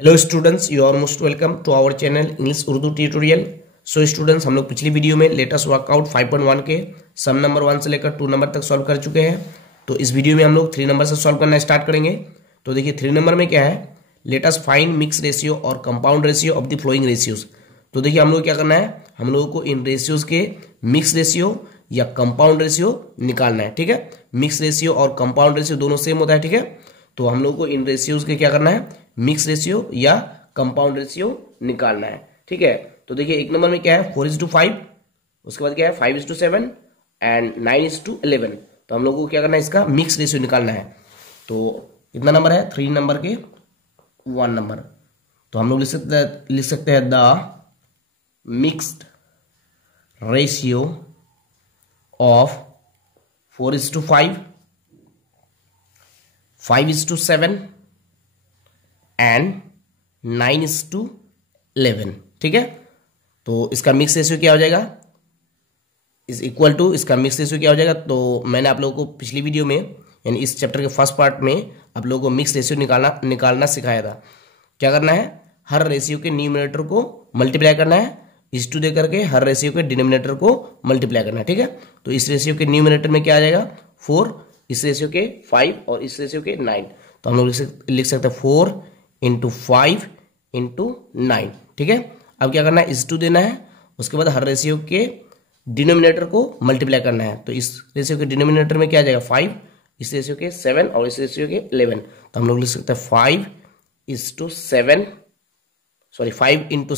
Hello students, you are most welcome to our channel English Urdu tutorial. So students, हम लोग पिछली video में latest workout 5.1 के सम number 1 से लेकर 2 नंबर तक सॉल्व कर चुके हैं। तो इस वीडियो में हम लोग 3 नंबर से सॉल्व करना स्टार्ट करेंगे। तो देखिए 3 नंबर में क्या है, लेटेस्ट फाइंड मिक्स रेशियो और compound ratio of the flowing ratios. तो देखिए हम लोग क्या करना है, हम लोगों को इन रेशियोज के मिक्स रेशियो या कंपाउंड रेशियो निकालना है। ठीक है, मिक्स रेशियो और कंपाउंड रेशियो दोनों सेम होता है। ठीक है, तो हम लोग को इन रेशियोज के क्या करना है, मिक्स रेशियो या कंपाउंड रेशियो निकालना है। ठीक है, तो देखिए एक नंबर में क्या है 4:5, उसके बाद क्या है 5:7 एंड 9:11। तो हम लोग को क्या करना है, इसका मिक्स रेशियो निकालना है। तो कितना नंबर है, 3 नंबर के 1 नंबर। तो हम लोग लिख सकते हैं the mixed ratio of 4:5, 5:7 and 9:11। ठीक है, तो इसका मिक्स रेशियो क्या हो जाएगा, इज इक्वल टू, इसका मिक्स रेशियो क्या हो जाएगा। तो मैंने आप लोगों को पिछली वीडियो में यानी इस चैप्टर के फर्स्ट पार्ट में आप लोगों को मिक्स रेशियो निकालना सिखाया था। क्या करना है, हर रेशियो के न्यूमरेटर को मल्टीप्लाई करना है, इस टू दे करके हर रेशियो के डिनोमिनेटर को मल्टीप्लाई करना है। ठीक है, तो इस रेशियो के न्यूमरेटर में क्या आ जाएगा 4, इस रेशियो के 5 और इस रेशियो के 9। तो हम लोग लिख सकते हैं 4 × 5 × 9। ठीक है, अब क्या करना है, इस टू देना है, उसके बाद हर रेशियो के डिनोमिनेटर को मल्टीप्लाई करना है। तो इस रेशियो के डिनोमिनेटर में क्या आ जाएगा 5, इस रेशियो के 7 और इस रेशियो के 11। तो हम लोग लिख सकते हैं 5 ×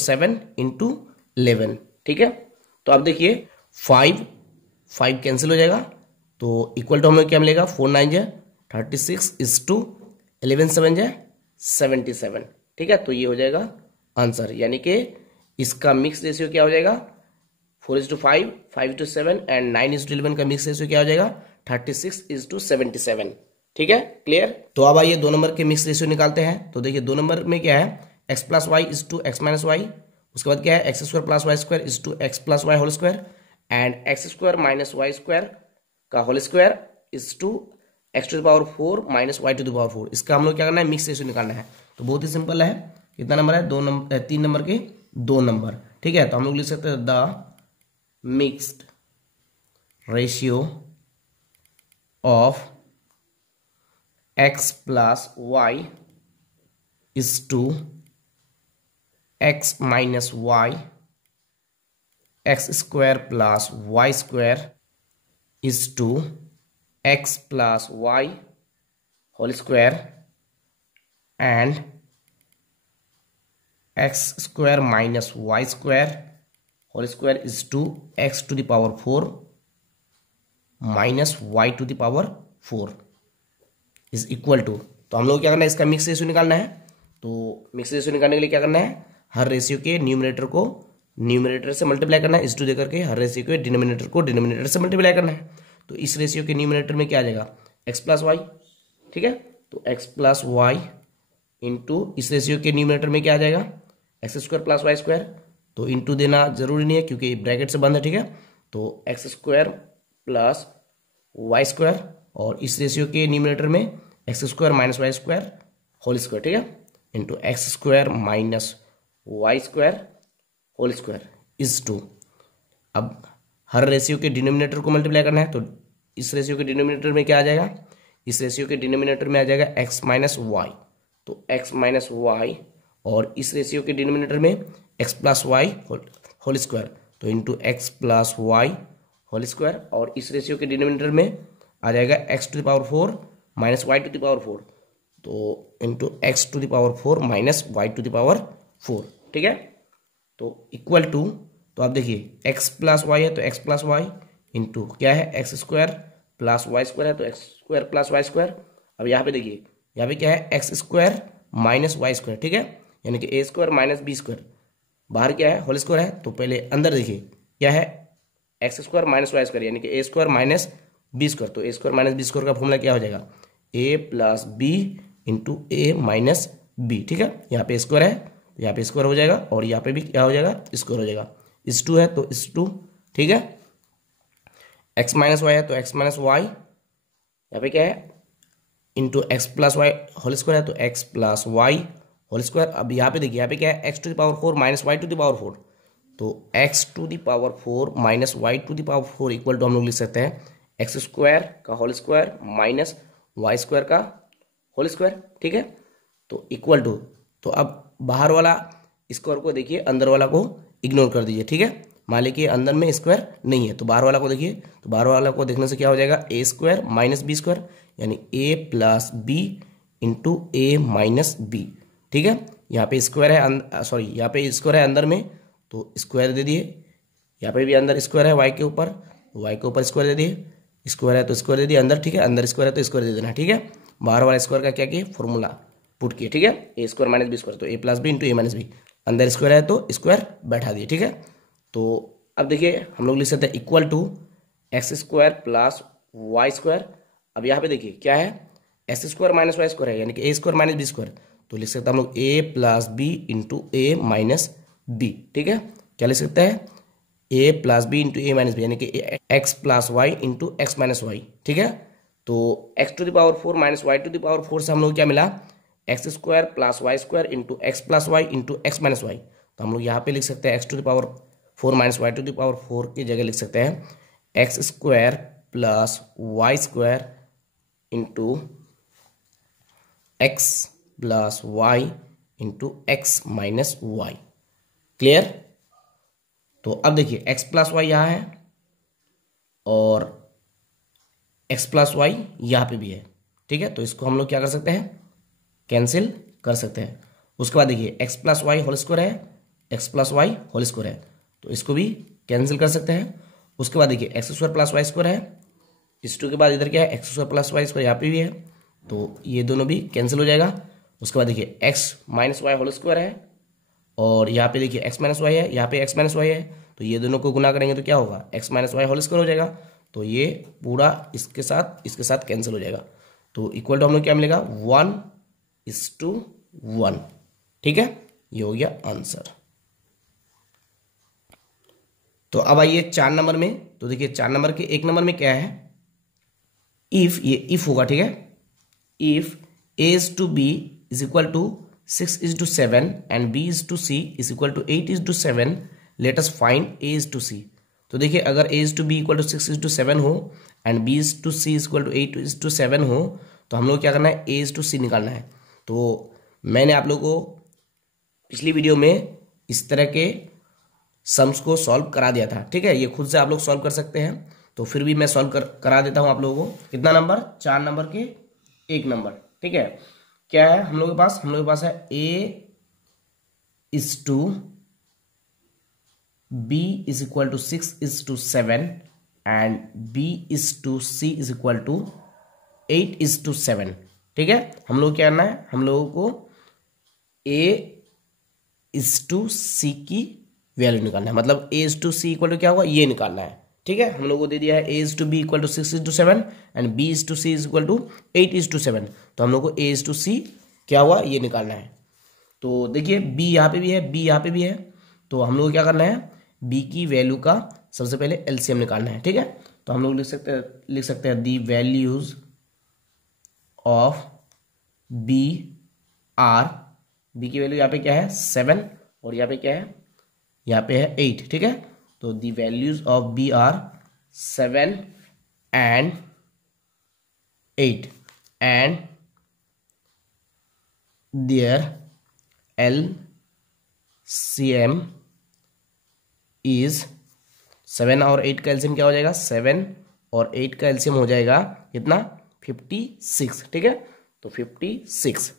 7 × 11। ठीक है, तो अब देखिए 5 कैंसिल हो जाएगा, तो इक्वल टू हमें क्या मिलेगा, 4 9 36 11 7 77। ठीक है, तो ये हो जाएगा आंसर, यानी कि इसका मिक्स रेशियो क्या हो जाएगा 4:5, 5:7 एंड 9:11 का मिक्स रेशियो क्या हो जाएगा 36:77। ठीक है, क्लियर। तो अब आइए 2 नंबर के मिक्स रेशियो निकालते हैं। तो देखिए 2 नंबर में क्या है, x + y = x - y, उसके बाद क्या है x² + y² = x + y whole square and x² - y² का होल स्क्वायर x⁴ - y⁴। इसका हम लोग क्या करना है, मिक्स रेशियो निकालना है। तो बहुत ही सिंपल है, कितना नंबर है 3 नंबर के 2 नंबर। ठीक है, तो हम लोग लिख सकते हैं the mixed ratio of x + y = x - y, x² + y² x + y whole square and x² - y² whole square x⁴ - y⁴ is equal to. तो हम लोग क्या करना है, इसका मिक्स रेशियो निकालना है। तो मिक्स रेशियो निकालने के लिए क्या करना है, हर रेशियो के न्यूमरेटर को न्यूमरेटर से मल्टीप्लाई करना है, इस टू देकर के हर रेशियो के डिनोमिनेटर को डिनोमिनेटर से मल्टीप्लाई करना है। तो इस रेशियो के न्यूमरेटर में क्या आ जाएगा x + y। ठीक है, तो x + y इंटू इस रेशियो के न्यूमरेटर में क्या आ जाएगा x² + y²। तो इंटू देना जरूरी नहीं है क्योंकि ब्रैकेट से बंद है। ठीक है, तो x² + y² और इस रेशियो के न्यूमरेटर में x² - y² होल स्क्वायर। ठीक है, into x² - y² whole square is to. अब हर रेशियो के डिनोमिनेटर को मल्टीप्लाई करना है। तो इस रेशियो के डिनोमिनेटर में क्या आ जाएगा, इस रेशियो के डिनोमिनेटर में आ जाएगा x - y। तो x - y और इस रेशियो के डिनोमिनेटर में x + y होल स्क्वायर। तो into x + y whole square और इस रेशियो के डिनोमिनेटर में आ जाएगा x⁴ - y⁴। तो इंटू x⁴ - y⁴। ठीक है, तो इक्वल टू, तो आप देखिए x + y है तो x + y इंटू क्या है x² + y² है तो x² + y²। अब यहाँ पे देखिए, यहाँ पे क्या है x² - y²। ठीक है, यानी कि a² - b²। बाहर क्या है होल स्क्वायर है, तो पहले अंदर देखिए क्या है x² - y² यानी कि a² - b²। तो a² - b² का फॉर्मूला क्या हो जाएगा a + b into a - b। ठीक है, यहाँ पे स्क्वायर है तो यहाँ पे स्क्वायर हो जाएगा और यहाँ पे भी क्या हो जाएगा स्क्वायर हो जाएगा। इस टू है तो इस टू। ठीक है, x - y है तो x - y, यहाँ पे क्या है into x + y whole square है तो x + y होल स्क्वायर। अब यहाँ पे देखिए, यहाँ पे क्या है, x to the power 4 minus y to the power 4, तो x to the power 4 minus y to the power 4 equal to हम लोग लिख सकते हैं एक्स स्क्वायर का whole square minus y square का होल स्क्वायर, ठीक है। तो इक्वल टू, तो अब बाहर वाला स्क्वायर को देखिए, अंदर वाला को इग्नोर कर दीजिए, ठीक है। मान लीजिए अंदर में स्क्वायर नहीं है तो बाहर वाला को देखिए, तो बाहर वाला को देखने से क्या हो जाएगा, ए स्क्वायर माइनस बी स्क्वायर, यानी ए plus b into a minus b, ठीक है। यहाँ पे स्क्वायर है, सॉरी यहाँ पे स्क्वायर है अंदर में, तो स्क्वायर दे दिए। यहाँ पे भी अंदर स्क्वायर है वाई के ऊपर, वाई के ऊपर स्क्वायर दे दिए, स्क्वायर है तो स्क्वायर दे दिए अंदर, ठीक है। अंदर स्क्वायर है तो स्क्वायर दे देना, ठीक है। बाहर वाला स्क्वायर का क्या किए, फॉर्मूला पुट किए, ठीक है। ए स्क्वायर माइनस बी स्क्वायर, तो ए plus b into a minus B, अंदर स्क्वायर है तो स्क्वायर बैठा दिए, ठीक है। तो अब देखिए हम लोग लिख सकते हैं equal to x square plus y square. अब यहाँ पे देखिए क्या है, x square minus y square है, यानी कि a square minus b square, तो लिख सकते हैं हम लोग a plus b into a minus b, ठीक है। क्या लिख सकते हैं, a plus b into a minus b, यानी कि x plus y into x minus y, ठीक है। तो x to the power 4 minus y to the power 4 से हम लोग क्या मिला, x square plus y square into x plus y into x minus y. तो हम लोग यहाँ पे लिख सकते हैं x to the power 4 minus y to the power 4 की जगह लिख सकते हैं x square plus y square into x plus y into x minus y. Clear. तो अब देखिए एक्स प्लस वाई यहाँ है और एक्स प्लस वाई यहाँ पे भी है, ठीक है। तो इसको हम लोग क्या कर सकते हैं, कैंसिल कर सकते हैं। उसके बाद देखिए X plus Y whole square है, X plus Y whole square है, तो इसको भी कैंसिल कर सकते हैं। उसके बाद देखिए x square plus y square है, इस टू के बाद इधर क्या है, x square plus y square यहाँ पे भी है, तो ये दोनों भी कैंसिल हो जाएगा। उसके बाद देखिए x minus y whole square है और यहाँ पे देखिए एक्स माइनस वाई है, यहाँ पे एक्स माइनस वाई है, तो ये दोनों को गुना करेंगे तो क्या होगा, x minus y whole square हो जाएगा। तो ये पूरा इसके साथ कैंसिल हो जाएगा। तो इक्वल टू हम लोग क्या मिलेगा, 1:1, ठीक है। ये हो गया आंसर। तो अब आइए 4 नंबर में। तो देखिए 4 नंबर के 1 नंबर में क्या है, इफ, ये इफ होगा, ठीक है। If a is to b is equal to 6 is to 7 and b is to c is equal to 8 is to 7, let us find a is to c। तो देखिए अगर a is to b equal to 6 is to 7 हो and b is to c is equal to 8 is to 7 हो, तो हम लोग क्या करना है, a is to c निकालना है। तो मैंने आप लोगों को पिछली वीडियो में इस तरह के सम्स को सॉल्व करा दिया था, ठीक है। ये खुद से आप लोग सॉल्व कर सकते हैं, तो फिर भी मैं सॉल्व करा देता हूं आप लोगों को। कितना नंबर, 4 नंबर के 1 नंबर, ठीक है। क्या है हम लोग के पास, हम लोग के पास है a is to b is equal to 6 is to 7 and b is to c is equal to 8 is to 7, ठीक है। हम लोग क्या करना है, हम लोगों को a is to c की वैल्यू निकालना है, मतलब a is to c equal to क्या होगा, ये निकालना है, ठीक है। हम लोग को दे दिया है a is to b equal to 6 is to 7 and b is to c is equal to 8 is to 7, तो हम लोग को a is to c क्या हुआ, ये निकालना है। तो देखिए b यहाँ पे भी है, b यहाँ पे भी है, तो हम लोग को क्या करना है, b की वैल्यू का सबसे पहले एलसीएम निकालना है, ठीक है। तो हम लोग लिख सकते हैं the values of b are, b की वैल्यू यहाँ पे क्या है 7 और यहाँ पे क्या है, यहाँ पे है 8, ठीक है। तो the values of b are 7 and 8 and their LCM is 7 और 8 का एलसीएम क्या हो जाएगा, 7 और 8 का एलसीएम हो जाएगा कितना, 56, ठीक है। तो 56,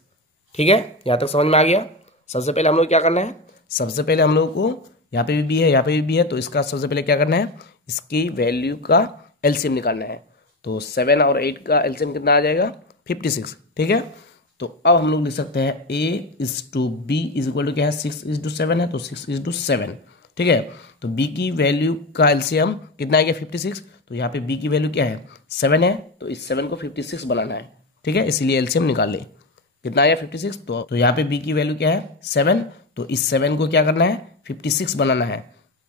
ठीक है। यहाँ तक समझ में आ गया। सबसे पहले हम लोग क्या करना है, सबसे पहले हम लोग को यहाँ पे भी है, यहाँ पे भी है, तो इसका सबसे पहले क्या करना है, इसकी वैल्यू का एलसीएम निकालना है। तो 7 और 8 का एलसीएम कितना आ जाएगा, 56, ठीक है। तो अब हम लोग लिख सकते हैं a is to b is equal to क्या है, 6 is to 7 है, तो 6 is to 7, ठीक है। तो b की वैल्यू का एलसीएम कितना आएगा, 56। तो यहाँ पे b की वैल्यू क्या है, 7 है, तो इस 7 को 56 बनाना है, ठीक है। इसीलिए एलसीएम निकाल ले, कितना आया 56। तो यहाँ पे b की वैल्यू क्या है 7, तो इस 7 को क्या करना है, 56 बनाना है।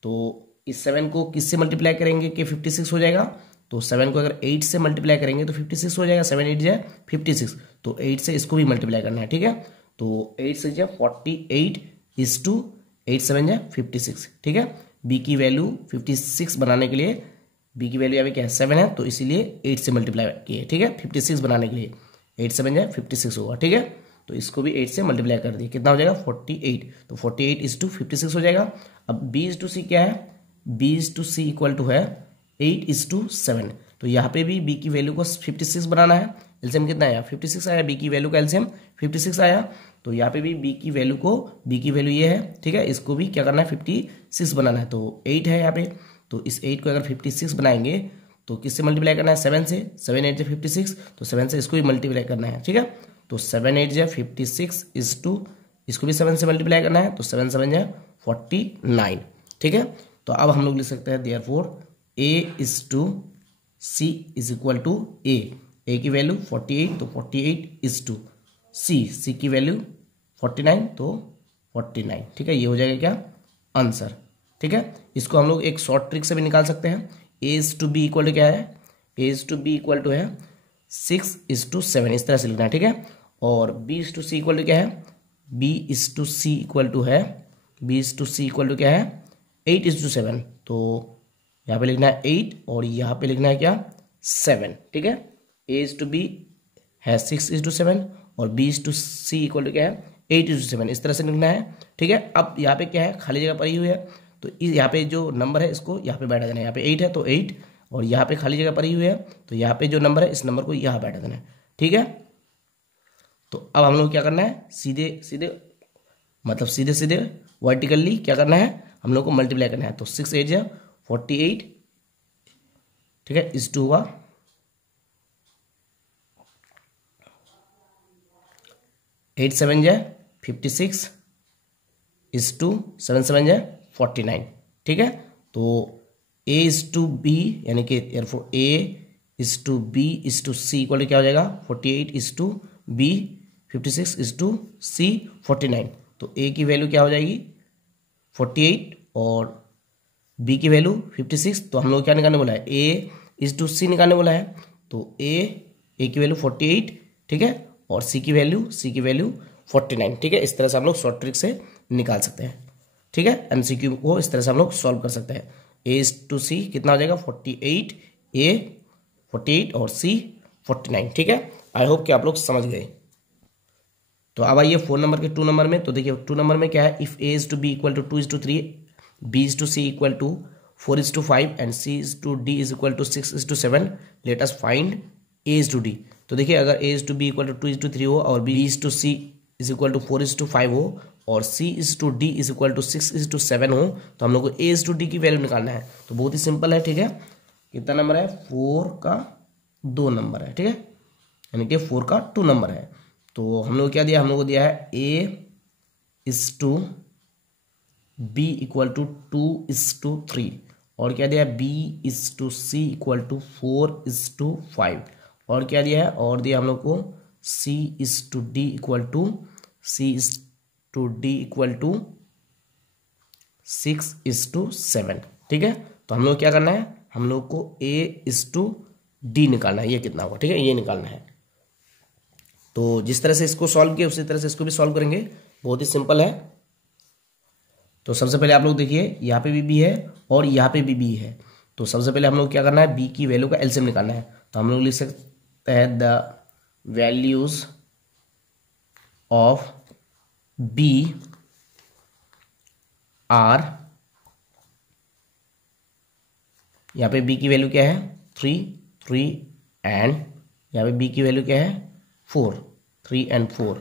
तो इस 7 को किससे मल्टीप्लाई करेंगे कि 56 हो जाएगा, तो 7 को अगर 8 से मल्टीप्लाई करेंगे तो 56 हो जाएगा, 7 8 जाए 56, तो 8 से इसको भी मल्टीप्लाई करना है, ठीक है। तो 8 6 जा 48 इज टू 8 7 जा 56, ठीक है। बी की वैल्यू 56 बनाने के लिए, बी की वैल्यू यहाँ पे क्या है 7 है, तो इसीलिए 8 से मल्टीप्लाई किए, ठीक है। 56 बनाने के लिए 8 7 जा 56 होगा, ठीक है। तो इसको भी 8 से मल्टीप्लाई कर दिए, कितना हो जाएगा 48, तो 48 इज टू 56 हो जाएगा। अब बी इज टू सी क्या है, B is to C equal to है 8 इज टू 7, तो यहाँ पे भी बी की वैल्यू को 56 बनाना है। एलसीएम कितना आया 56 आया, बी की वैल्यू का एलसीएम 56 आया, तो यहाँ पे भी बी की वैल्यू को, बी की वैल्यू ये है, ठीक है, इसको भी क्या करना है 56 बनाना है। तो 8 है यहाँ पे, तो इस 8 को अगर 56 बनाएंगे तो किससे मल्टीप्लाई करना है 7 से, 7 8 जा 56, तो 7 से इसको भी मल्टीप्लाई करना है, ठीक है। तो 7 8 जा 56 इज टू, इसको भी 7 से मल्टीप्लाई करना है, तो 7 7 जा 49, ठीक है। तो अब हम लोग लिख सकते हैं therefore A is to C is equal to A की वैल्यू 48, तो 48 इज टू सी की वैल्यू 49, तो 49, ठीक है। ये हो जाएगा क्या आंसर, ठीक है। इसको हम लोग एक शॉर्ट ट्रिक से भी निकाल सकते हैं। A is to B equal to क्या है, ए is to B equal to है 6 इज टू 7, इस तरह से लिखना है, ठीक है। और B is to C equal to क्या है, B is to C equal to है, B is to C equal to क्या है 8 इज टू 7, तो यहाँ पे लिखना है 8 और यहाँ पे लिखना है क्या 7, ठीक है। ए इज टू बी है 6 इज टू 7 और B is to C equal to क्या है 8 इज टू 7, इस तरह से लिखना है, ठीक है। अब यहाँ पे क्या है खाली जगह पड़ी हुई है, तो यहाँ पे जो नंबर है इसको यहाँ पे बैठा देना है, यहाँ पे 8 है तो 8, और यहाँ पे खाली जगह पड़ी हुई है, तो यहाँ पे जो नंबर है इस नंबर को यहाँ बैठा देना है, ठीक है। तो अब हम लोग क्या करना है, सीधे सीधे मतलब सीधे सीधे वर्टिकली क्या करना है, हम लोग को मल्टीप्लाई करना है। तो 6 8 जा 48, ठीक है, इस टू हुआ 8 7 जा 56 इज टू 7 7 जा 49, ठीक है। तो ए इज टू बी यानी कि A is to B is to C equal to क्या हो जाएगा 48 is to B 56 is to C 49, तो ए की वैल्यू क्या हो जाएगी 48 और बी की वैल्यू 56, तो हम लोग क्या निकालने बोला है ए इज टू सी निकालने बोला है, तो ए की वैल्यू 48, ठीक है, और सी की वैल्यू 49, ठीक है। इस तरह से हम लोग शॉर्ट ट्रिक से निकाल सकते हैं, ठीक है। एमसीक्यू को इस तरह से हम लोग सॉल्व कर सकते हैं। ए इज टू सी कितना हो जाएगा 48, ए 48 और सी 49, ठीक है। आई होप कि आप लोग समझ गए। तो अब आइए 4 नंबर के 2 नंबर में, तो देखिए 2 नंबर में क्या है, if A is to B equal to 2 is to 3, B is to C equal to 4 is to 5 and C is to D is equal to 6 is to 7, let us find A is to D. तो देखिए अगर A is to B equal to 2 is to 3 हो और B is to C is equal to 4 is to 5 हो और C is to D is equal to 6 is to 7 हो, तो हम लोग को ए इज टू डी की वैल्यू निकालना है। तो बहुत ही सिंपल है, ठीक है। कितना नंबर है 4 का 2 नंबर है, ठीक है, यानी कि 4 का 2 नंबर है। तो हम लोग क्या दिया, हम लोग को दिया है ए is to B equal to 2 is to 3 और क्या दिया है B is to C equal to 4 is to 5 और क्या दिया है, और दिया हम लोग को C is to D equal to 6 is to 7, ठीक है। तो हम लोग क्या करना है, हम लोग को ए इज टू डी निकालना है, ये कितना होगा, ठीक है, ये निकालना है। तो जिस तरह से इसको सॉल्व किया उसी तरह से इसको भी सॉल्व करेंगे, बहुत ही सिंपल है। तो सबसे पहले आप लोग देखिए यहाँ पे भी बी है और यहाँ पे भी बी है, तो सबसे पहले हम लोग क्या करना है, बी की वैल्यू का एलसीएम निकालना है। तो हम लोग लिख सकते हैं the values of b are, यहाँ पे बी की वैल्यू क्या है 3 एंड यहाँ पे बी की वैल्यू क्या है 3 and 4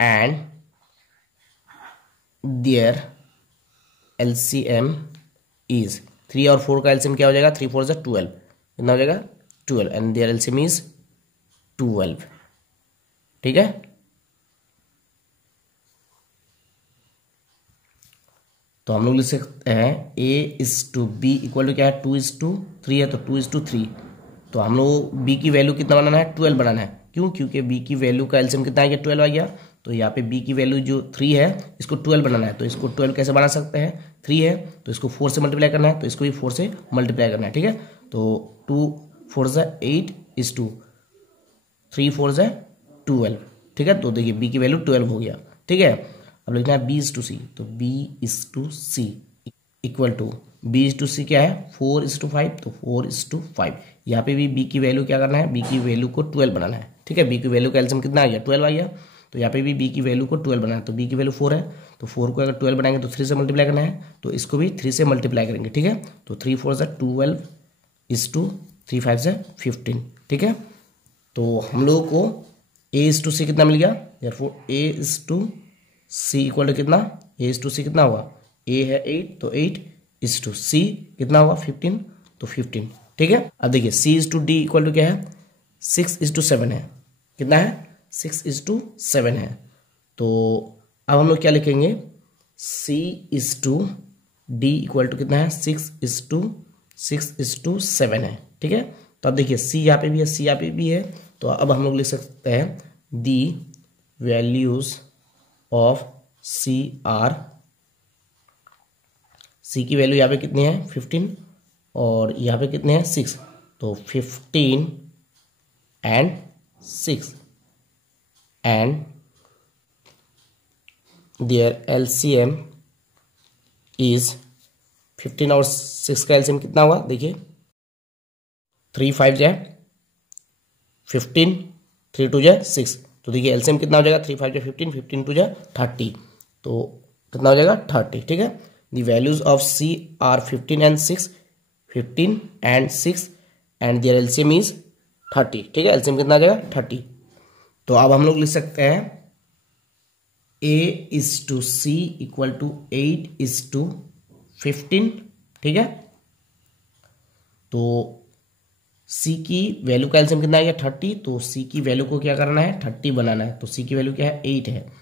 and their LCM is 3 और 4 का एलसीएम क्या हो जाएगा 3 4 से 12, कितना हो जाएगा 12 एंड देयर एलसीएम इज 12, ठीक है। तो हम लोग लिख सकते हैं A is to B equal to क्या है 2 इज टू 3 है, तो 2 इज टू 3, तो हम लोग बी की वैल्यू कितना बनाना है 12 बनाना है। क्यों, क्योंकि बी की वैल्यू का एलसीएम कितना आ गया 12 आ गया, तो यहाँ पे बी की वैल्यू जो 3 है इसको 12 बनाना है। तो इसको 12 कैसे बना सकते हैं, 3 है तो इसको 4 से मल्टीप्लाई करना है, तो इसको भी 4 से मल्टीप्लाई करना है, ठीक है। तो 2 4 8 इज टू 3 4 12, ठीक है। तो देखिए बी की वैल्यू 12 हो गया, ठीक है। अब लिखना है बी इज टू सी, तो B is to C equal to B is to सी क्या है 4:5, तो 4:5। यहाँ पे भी बी की वैल्यू क्या करना है, बी की वैल्यू को 12 बनाना है, ठीक है। बी की वैल्यू का एलसीएम कितना आ गया 12 आ गया, तो यहाँ पे भी बी की वैल्यू को 12 बनाना है। तो बी की वैल्यू 4 है, तो 4 को अगर 12 बनाएंगे तो 3 से मल्टीप्लाई करना है, तो इसको भी 3 से मल्टीप्लाई करेंगे, ठीक है। तो 3 4 से 12 इज टू 3 5 से 15, ठीक है। तो हम लोगों को ए इज टू सी कितना मिल गया, therefore A is to C equal to कितना, ए इज टू सी कितना हुआ, ए है 8 तो 8 इज टू सी कितना हुआ 15, तो 15, ठीक है। अब देखिए C is to D equal to क्या है 6:7 है, कितना है 6:7 है। तो अब हम लोग क्या लिखेंगे, C is to D equal to कितना है 6:7 है, ठीक है। तो अब देखिए सी यहाँ पे भी है, सी यहाँ पे भी है, तो अब हम लोग लिख सकते हैं the values of C are, C की वैल्यू यहाँ पे कितनी है 15 और यहाँ पे कितने हैं 6, तो 15 and 6 and their LCM is 15 और 6 का एलसीएम कितना हुआ देखिए 3 5 जाए 15, 3 2 जाए 6, तो देखिए एलसीएम कितना हो जाएगा 3 5 जाए 15, 15 2 जाए 30, तो कितना हो जाएगा 30, ठीक है। The values of C are 15 and 6, 15 and 6 and their LCM is 30, ठीक है। एलसीएम कितना आ जाएगा 30। तो अब हम लोग लिख सकते हैं A is to C equal to 8:15, ठीक है। तो सी की वैल्यू का एलसीएम कितना आ गया 30, तो सी की वैल्यू को क्या करना है 30 बनाना है। तो सी की वैल्यू क्या है 8 है,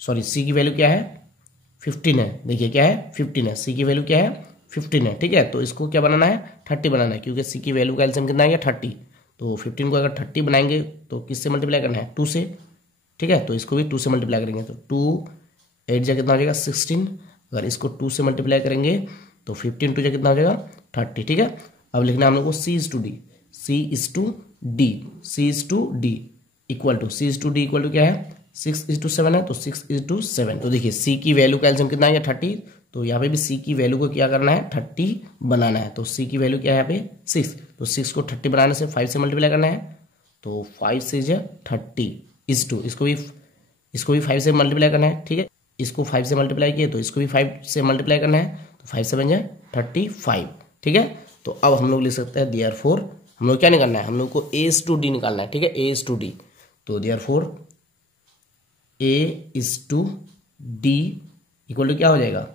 सॉरी सी की वैल्यू क्या है 15 है, देखिए क्या है 15 है, सी की वैल्यू क्या है 15 है, ठीक है। तो इसको क्या बनाना है 30 बनाना है, क्योंकि सी की वैल्यू का एलसीएम कितना आ गया 30, तो 15 को अगर 30 बनाएंगे तो किससे मल्टीप्लाई करना है 2 से, ठीक है। तो इसको भी 2 से मल्टीप्लाई करेंगे, तो 2 8 जा कितना हो जाएगा 16, अगर इसको 2 से मल्टीप्लाई करेंगे तो 15 2 जा कितना हो जाएगा 30, ठीक है। अब लिखना हम लोग को C is to D, C is to D, C is to D equal to, C is to D equal to क्या है 6:7 है, तो 6:7। तो देखिए सी की वैल्यू का एलसीएम कितना है 30, तो यहाँ पे भी सी की वैल्यू को क्या करना है 30 बनाना है। तो सी की वैल्यू क्या है यहाँ पे 6, तो 6 को 30 बनाने से 5 से मल्टीप्लाई करना है, तो 5 से 30 इज टू, इसको भी 5 से मल्टीप्लाई करना है, ठीक है। इसको 5 से मल्टीप्लाई किए तो इसको भी 5 से मल्टीप्लाई करना है, तो 5 से बन जाए 35, ठीक है। तो अब हम लोग लिख सकते हैं देयरफॉर हम लोग क्या निकालना है, हम लोग को ए इज टू डी निकालना है, ठीक है, ए इज टू डी। तो therefore A is to D equal to क्या हो जाएगा,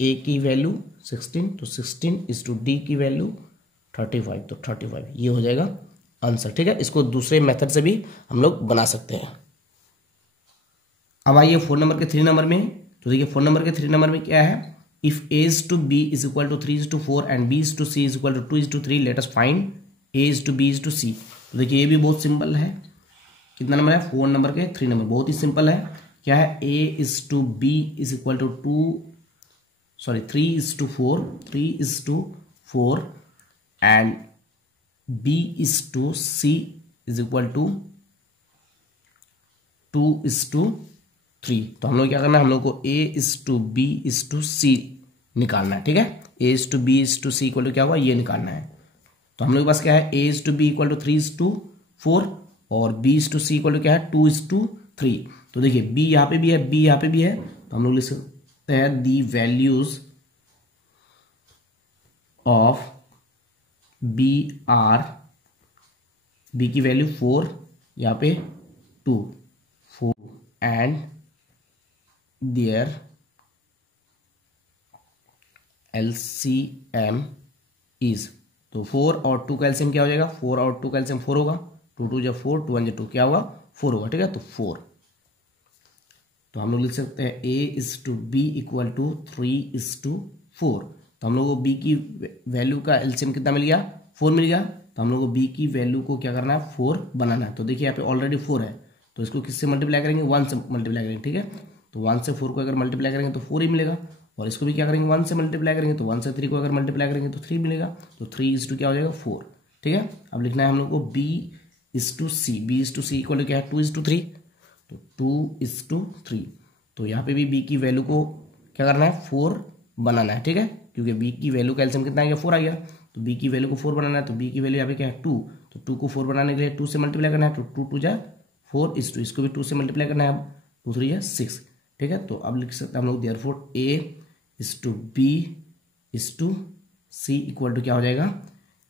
ए की वैल्यू 16, तो 16 इज टू डी की वैल्यू 35, तो 35 ये हो जाएगा आंसर, ठीक है। इसको दूसरे मेथड से भी हम लोग बना सकते हैं। अब आइए 4 नंबर के 3 नंबर में, तो देखिए 4 नंबर के 3 नंबर में क्या है, if A is to B is equal to 3:4 and B is to C is equal to 2:3, let us find A is to B is to C. तो देखिए ये भी बहुत सिंपल है, कितना नंबर है 4 नंबर के 3 नंबर, बहुत ही सिंपल है। क्या है ए is to B is equal to 3:4 and B is to C is equal to 2:3। तो हम लोग क्या करना है, हम लोग को A is to B is to C निकालना है, ठीक है। ए is to B is to C equal to क्या हुआ ये निकालना है। तो हम लोग के पास क्या है, ए is to B equal to 3:4 और B is to C equal to क्या है 2:3। तो देखिए बी यहाँ पे भी है, बी यहाँ पे भी है, तो हम लोग लिख सकते हैं the values of b are, b की वैल्यू 4 यहाँ पे 2 4 एंड देयर LCM इज, तो 4 और 2 का एलसीएम क्या हो जाएगा, 4 और 2 का एलसीएम 4 होगा, 2 2 जब 4 2 1 2 क्या होगा 4 होगा, ठीक है। तो 4, तो हम लोग लिख सकते हैं a is to B equal to 3:4। तो हम लोग को b की वैल्यू का एलसीएम कितना मिल गया 4 मिल गया, तो हम लोग को b की वैल्यू को क्या करना है 4 बनाना है। तो देखिए यहाँ पे ऑलरेडी 4 है, तो इसको किससे मल्टीप्लाई करेंगे 1 से मल्टीप्लाई करेंगे, ठीक है। तो 1 से 4 को अगर मल्टीप्लाई करेंगे तो 4 ही मिलेगा, और इसको भी क्या करेंगे 1 से मल्टीप्लाई करेंगे तो 1 से 3 को अगर मल्टीप्लाई करेंगे तो 3 मिलेगा, तो 3 इज टू क्या हो जाएगा 4, ठीक है। अब लिखना है हम लोग को b is to c, b is to C equal to क्या है 2:3, तो 2:3। तो यहाँ पे भी बी की वैल्यू को क्या करना है 4 बनाना है, ठीक है, क्योंकि बी की वैल्यू का एलसीएम कितना आ गया 4 आ गया, तो बी की वैल्यू को 4 बनाना है, तो बी की वैल्यू यहाँ पे क्या है 2, तो 2 को 4 बनाने के लिए 2 से मल्टीप्लाई करना है, तो 2 2 जा 4 इज टू, इसको भी 2 से मल्टीप्लाई करना है, 2 3 जा 6, ठीक है। तो अब लिख सकते हैं हम लोग therefore A is to B is to C equal to क्या हो जाएगा,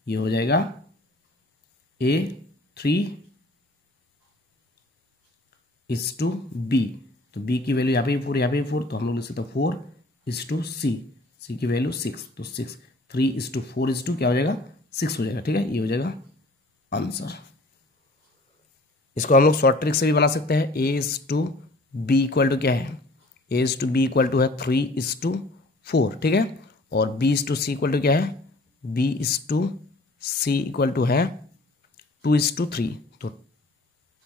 ये हो जाएगा A3 इज टू बी, तो बी की वैल्यू यहाँ पे 4 यहाँ पे 4, तो हम लोग लिख सकते हैं 4 इज टू सी, सी की वैल्यू 6, तो 6 3 इज टू 4 इज टू क्या हो जाएगा 6 हो जाएगा, ठीक है, ये हो जाएगा आंसर। इसको हम लोग शॉर्ट ट्रिक से भी बना सकते हैं, A is to B equal to क्या है, ए is to B equal to है 3 इज टू 4, ठीक है, और B is to C equal to क्या है, B is to C equal to है 2 इज टू 3, तो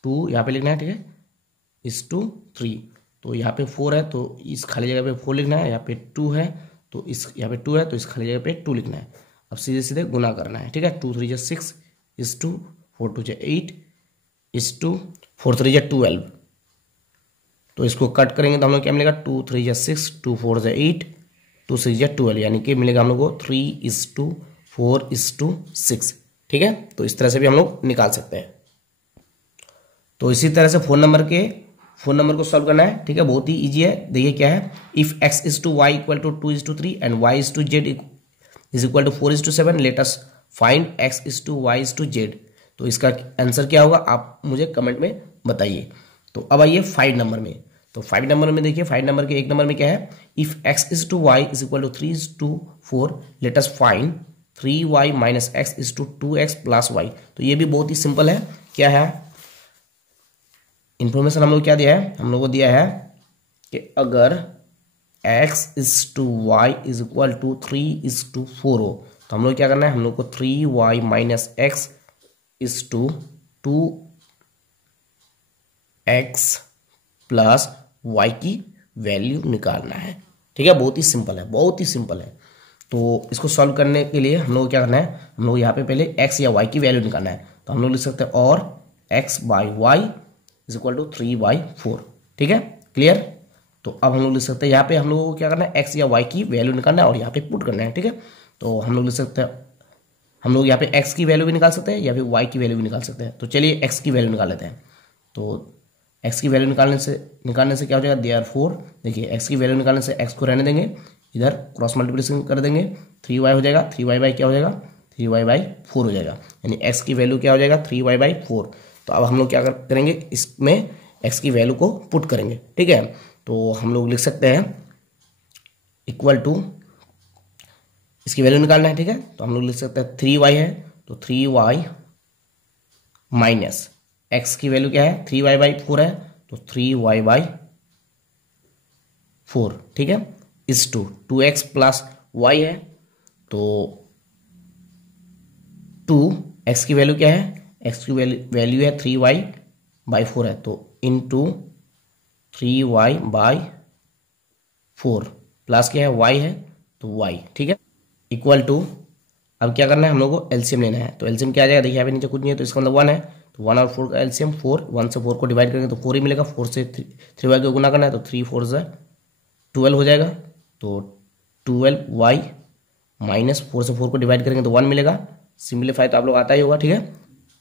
2 यहाँ पे लिखना है, ठीक है, इज टू 3, तो यहाँ पे 4 है तो इस खाली जगह पे 4 लिखना है, यहाँ पे 2 है तो इस यहाँ पे 2 है तो इस खाली जगह पे 2 लिखना है। अब सीधे सीधे गुना करना है, ठीक है, 2 3 जा 6 इज टू 4 2 जा 8 इज टू 4 3 जा 12, तो इसको कट करेंगे तो हम लोग क्या मिलेगा 2 3 जा 6 2 4 जा 8 2 6 जा 12, यानी कि मिलेगा हम लोग को 3 इज टू 4 इज टू 6, ठीक है। तो इस तरह से भी हम लोग निकाल सकते हैं। तो इसी तरह से फोन नंबर को सॉल्व करना है, ठीक है, बहुत ही इजी है। देखिए क्या है, if x is to y equal to 2 is to 3 and y is to z is equal to 4 is to 7, let us find x is to y is to z. तो इसका आंसर क्या होगा आप मुझे कमेंट में बताइए। तो अब आइए 5 नंबर में, तो 5 नंबर में देखिए 5 नंबर के 1 नंबर में क्या है, if x is to y is equal to 3 is to 4 let us find 3y minus x is to 2x plus y. तो ये भी बहुत ही सिंपल है, क्या है इंफॉर्मेशन हम लोग क्या दिया है, हम लोग को दिया है कि अगर x is to y is equal to 3 is to 4 हो तो हम लोग क्या करना है, हम लोग को 3y minus x is to 2x plus y की वैल्यू निकालना है, ठीक है, बहुत ही सिंपल है, बहुत ही सिंपल है। तो इसको सॉल्व करने के लिए हम लोग क्या करना है, हम लोग यहाँ पे पहले x या y की वैल्यू निकालना है, तो हम लोग लिख सकते हैं और x by y is equal to 3/4, ठीक है, क्लियर। तो अब हम लोग लिख सकते हैं यहाँ पे हम लोग को क्या करना है, x या y की वैल्यू निकालना है और यहाँ पे पुट करना है, ठीक है। तो हम लोग लिख सकते हैं, हम लोग यहाँ पे x की वैल्यू भी निकाल सकते हैं या फिर y की वैल्यू भी निकाल सकते हैं। तो चलिए x की वैल्यू निकाल लेते हैं। तो x की वैल्यू निकालने से क्या हो जाएगा, देयरफॉर देखिए x की वैल्यू निकालने से x को रहने देंगे, इधर क्रॉस मल्टीप्लिकेशन कर देंगे, 3y हो जाएगा, 3y बाई क्या हो जाएगा 3y/4 हो जाएगा, यानी x की वैल्यू क्या हो जाएगा 3y/4। तो अब हम लोग क्या करेंगे, इसमें x की वैल्यू को पुट करेंगे, ठीक है। तो हम लोग लिख सकते हैं इक्वल टू, इसकी वैल्यू निकालना है, ठीक है, तो हम लोग लिख सकते हैं 3y है तो 3y माइनस x की वैल्यू क्या है 3y/4 है तो 3y/4, ठीक है, इस टू 2x प्लस y है तो 2x की वैल्यू क्या है, x की वैल्यू है 3y/4 है तो इनटू 3y/4 प्लस क्या है y है तो y, ठीक है, इक्वल टू, अब क्या करना है हम लोग को एलसीएम लेना है। तो एलसीएम क्या आ जाएगा, देखिए यहाँ पे नीचे कुछ नहीं है तो इसका मतलब 1 है, तो 1 और 4 का एलसीएम 4, 1 से 4 को डिवाइड करेंगे तो 4 ही मिलेगा, 4 से 3y को गुना करना है तो 3 4 से 12 हो जाएगा, तो 12y माइनस 4 से 4 को डिवाइड करेंगे तो 1 मिलेगा, सिंप्लीफाई तो आप लोग आता ही होगा, ठीक है,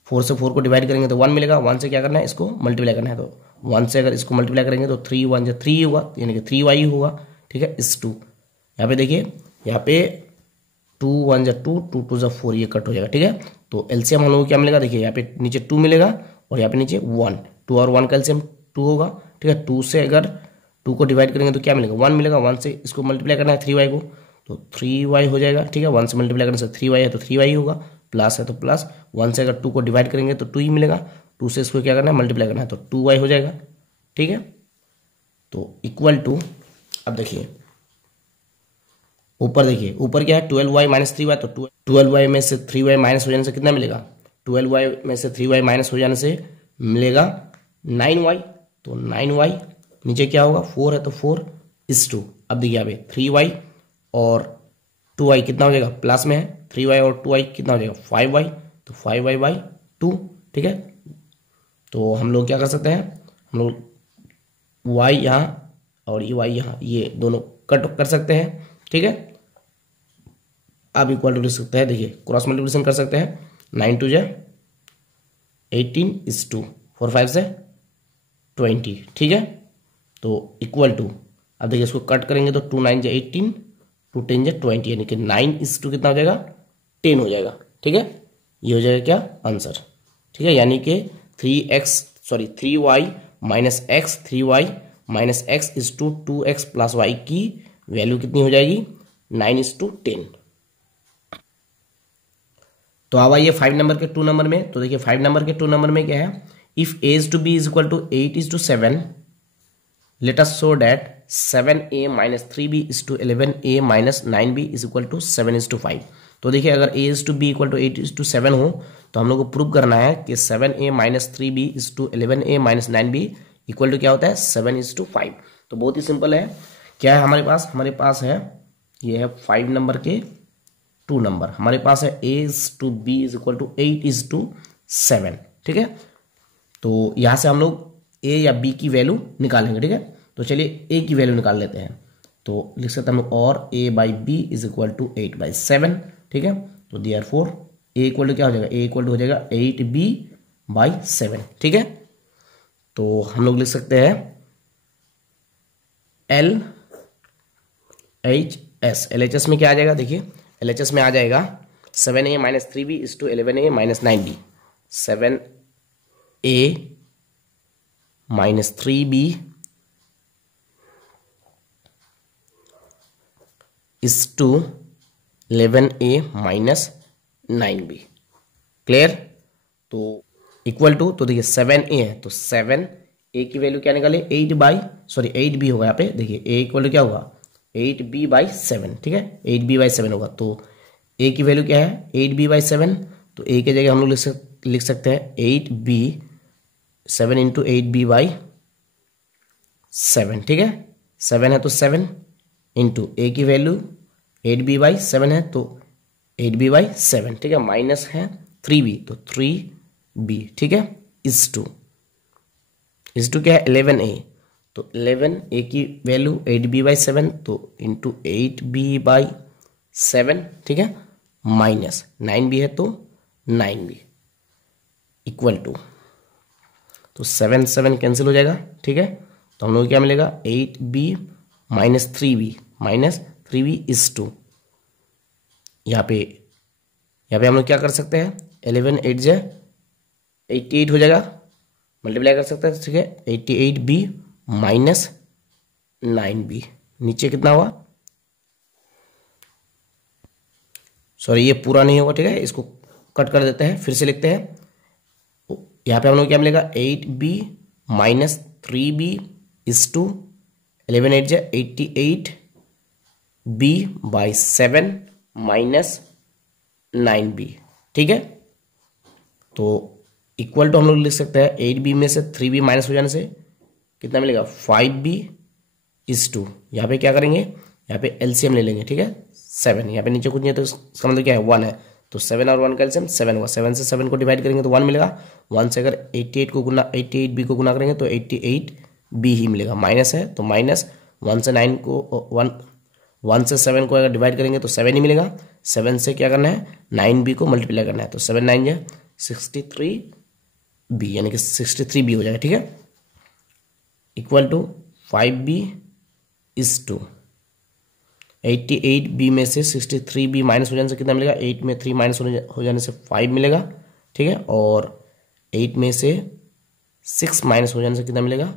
4 से 4 को डिवाइड करेंगे तो 1 मिलेगा, 1 से क्या करना है इसको मल्टीप्लाई करना है, तो 1 से अगर इसको मल्टीप्लाई करेंगे तो 3 1 जो 3 होगा यानी कि 3y होगा, ठीक है, इस 2 यहाँ पे देखिए, यहाँ पे 2 1 जो 2 2 2 जो 4 ये कट हो जाएगा, ठीक है। तो एलसीएम हम लोग को क्या मिलेगा, देखिए यहाँ पे नीचे 2 मिलेगा और यहाँ पे नीचे 1, 2 और 1 का एलसीएम 2 होगा, ठीक है, 2 से अगर 2 को डिवाइड करेंगे तो क्या मिलेगा 1 मिलेगा, 1 से इसको मल्टीप्लाई करना है 3y को तो 3y हो जाएगा, ठीक है, 1 से मल्टीप्लाई करने से 3y है तो 3y होगा, प्लस है तो प्लस, 1 से अगर 2 को डिवाइड करेंगे तो 2 ही मिलेगा, 2 से इसको क्या करना है मल्टीप्लाई करना है तो 2y हो जाएगा, ठीक है। तो इक्वल टू, अब देखिए ऊपर देखिए, ऊपर क्या है 12y माइनस 3y, तो 12y में से 3y माइनस हो जाने से कितना मिलेगा, 12y में से 3y माइनस हो जाने से मिलेगा 9y, तो 9y नीचे क्या होगा 4 है तो 4 इस 2, अब देखिए यहाँ पे 3y और 2y कितना हो जाएगा प्लस में है, 3y और 2y कितना हो जाएगा 5y, तो 5y/2, ठीक है, तो हम लोग क्या कर सकते हैं, हम लोग y यहाँ और ये y यहाँ, ये दोनों कट कर सकते हैं, ठीक है। आप इक्वल टू लिख सकते हैं, देखिए क्रॉस मल्टीप्लिकेशन कर सकते हैं, 9 2 जा 18 इज 2, 4 5 से 20, ठीक है। तो इक्वल टू, अब देखिए इसको कट करेंगे तो 2 9 जा 18, 2 10 जा 20, यानी कि 9 इज 2 कितना हो जाएगा, 10 हो जाएगा, ठीक है। ये हो जाएगा क्या आंसर, ठीक है। यानी कि 3y minus x 3y minus x is to 2x plus y की वैल्यू कितनी हो जाएगी, 9:10। तो अब आइए 5 नंबर के 2 नंबर में। तो देखिए 5 नंबर के 2 नंबर में क्या है, if a is to b is equal to 8 is to 7, let us show that 7a minus 3b is to 11a minus 9b is equal to 7 is to 5। तो देखिए अगर a is to b equal to 8 is to 7 हो तो हम लोग को prove करना है कि 7a minus 3b is to 11a minus 9b equal to क्या होता है, 7 is to 5। तो बहुत ही सिंपल है, क्या है हमारे पास है, ये है 5 नंबर के 2 नंबर, हमारे पास है a is to b is equal to 8 is to 7, ठीक है। तो यहाँ से हम लोग a या b की वैल्यू निकालेंगे, ठीक है। तो चलिए a की वैल्यू निकाल लेते हैं, तो लिख सकते हैं हम लोग और a by b is equal to 8/7, ठीक है। तो देयरफॉर a इक्वल टू क्या हो जाएगा, a इक्वल टू हो जाएगा 8b/7, ठीक है। तो हम लोग लिख सकते हैं LHS में क्या आ जाएगा, देखिए LHS में आ जाएगा 7a minus 3b is to 11a minus 9b, 7a minus 3b is to 11a minus 9b, clear. तो इक्वल टू, तो देखिए 7a है तो 7a की वैल्यू क्या निकाले, 8b होगा यहाँ पे, देखिए a इक्वल टू क्या होगा, 8b/7, ठीक है, 8b/7 होगा। तो a की वैल्यू क्या है, 8b/7, तो a की जगह हम लोग लिख सकते हैं 8b 7 इंटू 8b/7, ठीक है। 7 है तो 7 इंटू a की वैल्यू 8b/7 है तो 8b/7, ठीक है। माइनस है 3b तो 3b, ठीक है, इज टू क्या है 11a, तो 11a की वैल्यू 8b/7 तो इंटू 8b/7, ठीक है, माइनस 9b है तो 9b इक्वल टू, तो 7 7 कैंसिल हो जाएगा, ठीक है। तो हम लोग क्या मिलेगा 8b minus 3b is to, यहाँ पे हम लोग क्या कर सकते हैं, 11 8 जा 88 हो जाएगा, मल्टीप्लाई कर सकते हैं, ठीक है। 88b माइनस 9b, नीचे कितना हुआ, सॉरी ये पूरा नहीं होगा, ठीक है, इसको कट कर देते हैं, फिर से लिखते हैं। यहाँ पे हम लोग क्या मिलेगा 8b minus 3b is to 11 8 जा 88b/7 माइनस 9b, ठीक है। तो इक्वल टू हम लोग लिख सकते हैं 8b में से 3b माइनस हो जाने से कितना मिलेगा 5b इज टू, यहाँ पे क्या करेंगे, यहाँ पे एलसीएम ले लेंगे, ठीक है, 7, यहाँ पे नीचे कुछ नहीं है तो इसका मतलब क्या है 1 है, तो 7 और 1 का एलसीएम 7 होगा, 7 से 7 को डिवाइड करेंगे तो 1 मिलेगा, 1 से अगर 88b को गुना करेंगे तो 88b ही मिलेगा, माइनस है तो माइनस 1 से 9 को 1 से 7 को अगर डिवाइड करेंगे तो 7 ही मिलेगा, 7 से क्या करना है 9b को मल्टीप्लाई करना है, तो 7 9 है 63b, यानी कि 63b हो जाएगा, ठीक है, equal to 5b is to 88b में से 63b माइनस हो जाने से कितना मिलेगा, 8 में 3 माइनस हो जाने से 5 मिलेगा, ठीक है, और 8 में से 6 माइनस हो जाने से कितना मिलेगा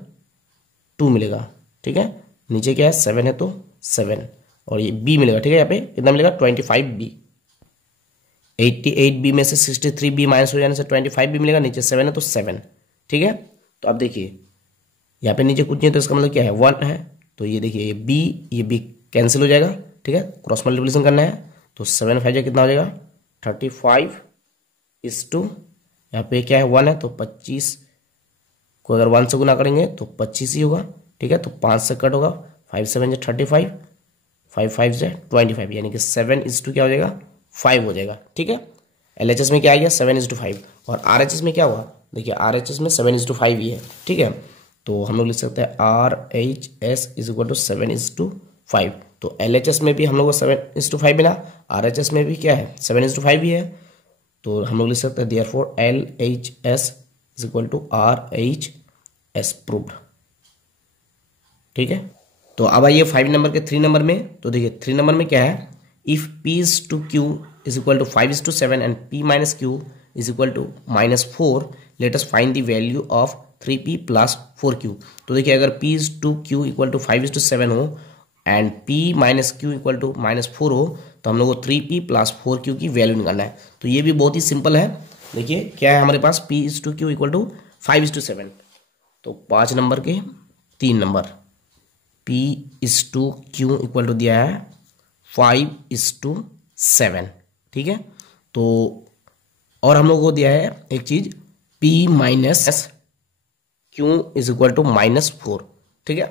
2 मिलेगा, ठीक है। नीचे क्या है 7 है तो 7 और ये b मिलेगा, ठीक है, यहाँ पे कितना मिलेगा 25b, 88b में से 63b माइनस हो जाने से 25b मिलेगा, नीचे 7 है तो 7, ठीक है। तो अब देखिए यहाँ पे नीचे कुछ नहीं है तो इसका मतलब क्या है 1 है, तो ये देखिए ये b कैंसिल हो जाएगा, ठीक है, क्रॉस मल्टीप्लिकेशन करना है, तो 7 5 कितना हो जाएगा 35 इज टू, यहाँ पे क्या है 1 है तो 25 को अगर 1 से गुना करेंगे तो 25 ही होगा, ठीक है, तो 5 से कट होगा, 5 7 35, 5 5 से 25, यानी कि 7 इज टू क्या हो जाएगा 5 हो जाएगा, ठीक है। LHS में क्या आ गया 7 इज टू 5 और RHS में क्या हुआ देखिए RHS में 7:5 ही है, ठीक है। तो हम लोग लिख सकते हैं RHS इज इक्वल टू 7:5। तो LHS में भी हम लोग को 7:5 मिला, RHS में भी क्या है 7:5 ही है। तो हम लोग लिख सकते हैं therefore LHS is equal to RHS proved, ठीक है। तो अब आइए 5 नंबर के 3 नंबर में। तो देखिए 3 नंबर में क्या है, if P is to Q is equal to 5:7 and P minus Q is equal to -4, let us find the value of 3P plus 4Q। तो देखिए अगर P is to Q equal to 5:7 हो and P minus Q equal to -4 हो, तो हम लोग को 3P plus 4Q की वैल्यू निकालना है। तो ये भी बहुत ही सिंपल है। देखिए क्या है हमारे पास, P is to Q equal to 5:7। तो 5 नंबर के 3 number, P is to Q equal to दिया है 5:7, ठीक है। तो और हम लोग को दिया है एक चीज P minus Q is equal to -4, ठीक है।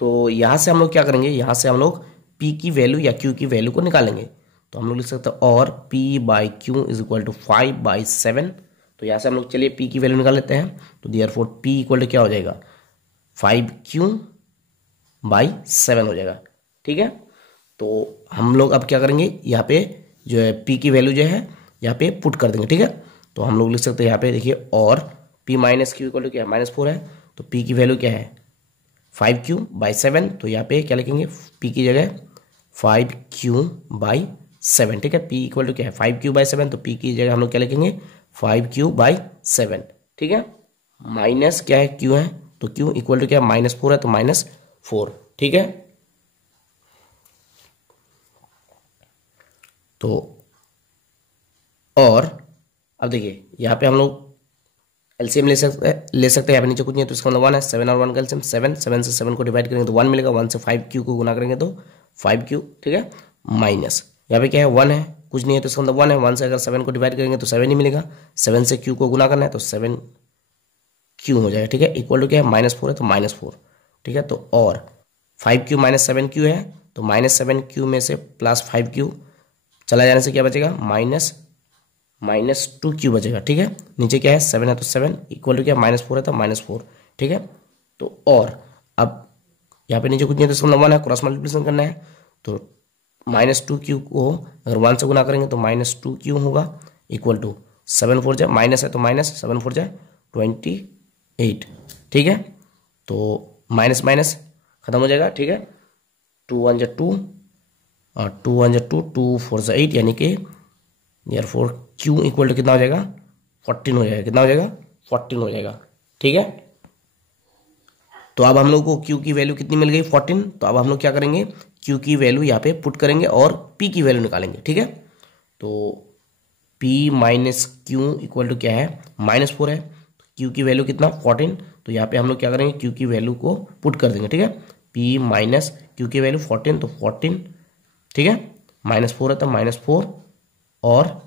तो यहां से हम लोग क्या करेंगे, यहां से हम लोग P की वैल्यू या Q की वैल्यू को निकालेंगे। तो हम लोग लिख सकते हैं और P by Q is equal to 5/7। तो यहां से हम लोग चलिए P की वैल्यू निकाल लेते हैं। तो देयरफॉर P इक्वल टू क्या हो जाएगा, 5Q/7 हो जाएगा, ठीक है। तो हम लोग अब क्या करेंगे, यहाँ पे जो है P की वैल्यू जो है यहाँ पे पुट कर देंगे, ठीक है। तो हम लोग लिख सकते हैं यहाँ पे देखिए और P minus Q equal to क्या है -4 है। तो P की वैल्यू क्या है 5Q/7। तो यहाँ पे क्या लिखेंगे, P की जगह 5Q/7, ठीक है। P इक्वल टू क्या है 5Q/7। तो P की जगह हम लोग क्या लिखेंगे 5Q/7, ठीक है। माइनस क्या है Q है, तो Q इक्वल टू क्या है -4 है, तो -4, ठीक है। तो और अब देखिए यहाँ पे हम लोग एलसीएम ले सकते हैं यहाँ पे नीचे कुछ नहीं है, तो इसका मतलब 1 है। 7 और 1 का एलसीएम 7 से 7 को डिवाइड करेंगे तो 1 मिलेगा। 1 से 5Q को गुना करेंगे तो 5Q, ठीक है। माइनस यहाँ पे क्या है 1 है, कुछ नहीं है, तो इसका मतलब 1 है। 1 से अगर 7 को डिवाइड करेंगे तो 7 ही मिलेगा। 7 से Q को गुना करना है तो 7Q हो जाएगा, ठीक है। इक्वल टू क्या है -4 है, तो -4, ठीक है। तो और 5Q-7Q है, तो -7Q में से +5Q चला जाने से क्या बचेगा, -2Q बचेगा, ठीक है। नीचे क्या है 7 है, तो 7 इक्वल टू क्या -4 है, तो -4, ठीक है। तो और अब यहाँ पे नीचे कुछ नहीं है, तो इसका मतलब 1 है, क्रॉस मल्टीप्लिकेशन करना है। तो -2Q को अगर 1 से गुना करेंगे तो -2Q होगा, इक्वल टू 7 4 जाए माइनस है, तो माइनस 7 4 जाए 28, ठीक है। तो माइनस माइनस खत्म हो जाएगा, ठीक है। 2 1 जा 2 और 2 1 जा 2, 2 4 जा 8, यानी कि देयरफॉर Q इक्वल टू कितना हो जाएगा 14 हो जाएगा। कितना हो जाएगा 14 हो जाएगा, ठीक है। तो अब हम लोग को Q की वैल्यू कितनी मिल गई 14। तो अब हम लोग क्या करेंगे, Q की वैल्यू यहाँ पे पुट करेंगे और P की वैल्यू निकालेंगे, ठीक है। तो P minus Q equal to क्या है -4 है। Q की वैल्यू कितना 14। तो यहाँ पे हम लोग क्या करेंगे Q की वैल्यू को पुट कर देंगे, ठीक है। P माइनस Q की वैल्यू 14, तो 14, ठीक है। -4 है तो -4 और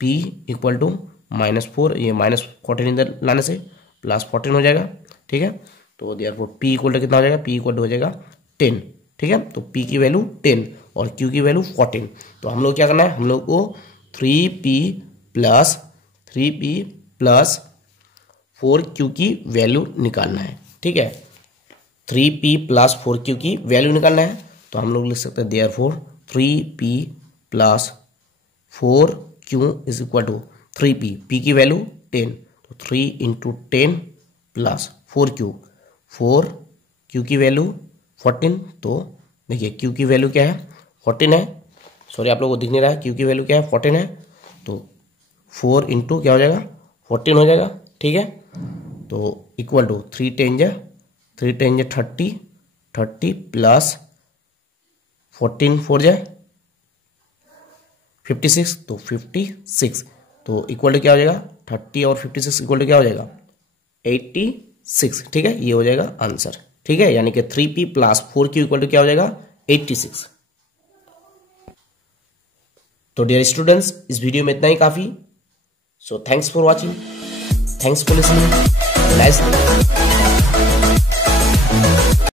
P इक्वल टू -4, ये -14 इधर लाने से +14 हो जाएगा, ठीक है। तो देयरफॉर P इक्वल टू कितना हो जाएगा, P इक्वल टू हो जाएगा 10, ठीक है। तो P की वैल्यू 10 और Q की वैल्यू 14। तो हम लोग क्या करना है, हम लोग को 3P प्लस 4Q की वैल्यू निकालना है, ठीक है। 3P प्लस 4Q की वैल्यू निकालना है। तो हम लोग लिख सकते हैं therefore 3P plus 4Q is equal to 3P, P की वैल्यू 10, तो 3 × 10 प्लस 4Q की वैल्यू 14। तो देखिए Q की वैल्यू क्या है 14 है, सॉरी आप लोगों को दिख नहीं रहा है, Q की वैल्यू क्या है 14 है। तो 4 × क्या हो जाएगा 14 हो जाएगा, ठीक है। तो इक्वल टू 3 10 जा 30 प्लस 14 4 जाए 56, तो 56। तो इक्वल टू क्या हो जाएगा 30 और 56 इक्वल टू क्या हो जाएगा 86, ठीक है। ये हो जाएगा आंसर, ठीक है। यानी कि 3P plus 4Q equal to क्या हो जाएगा 86। तो डियर स्टूडेंट्स, इस वीडियो में इतना ही काफी। So thanks for watching, thanks for listening, nice.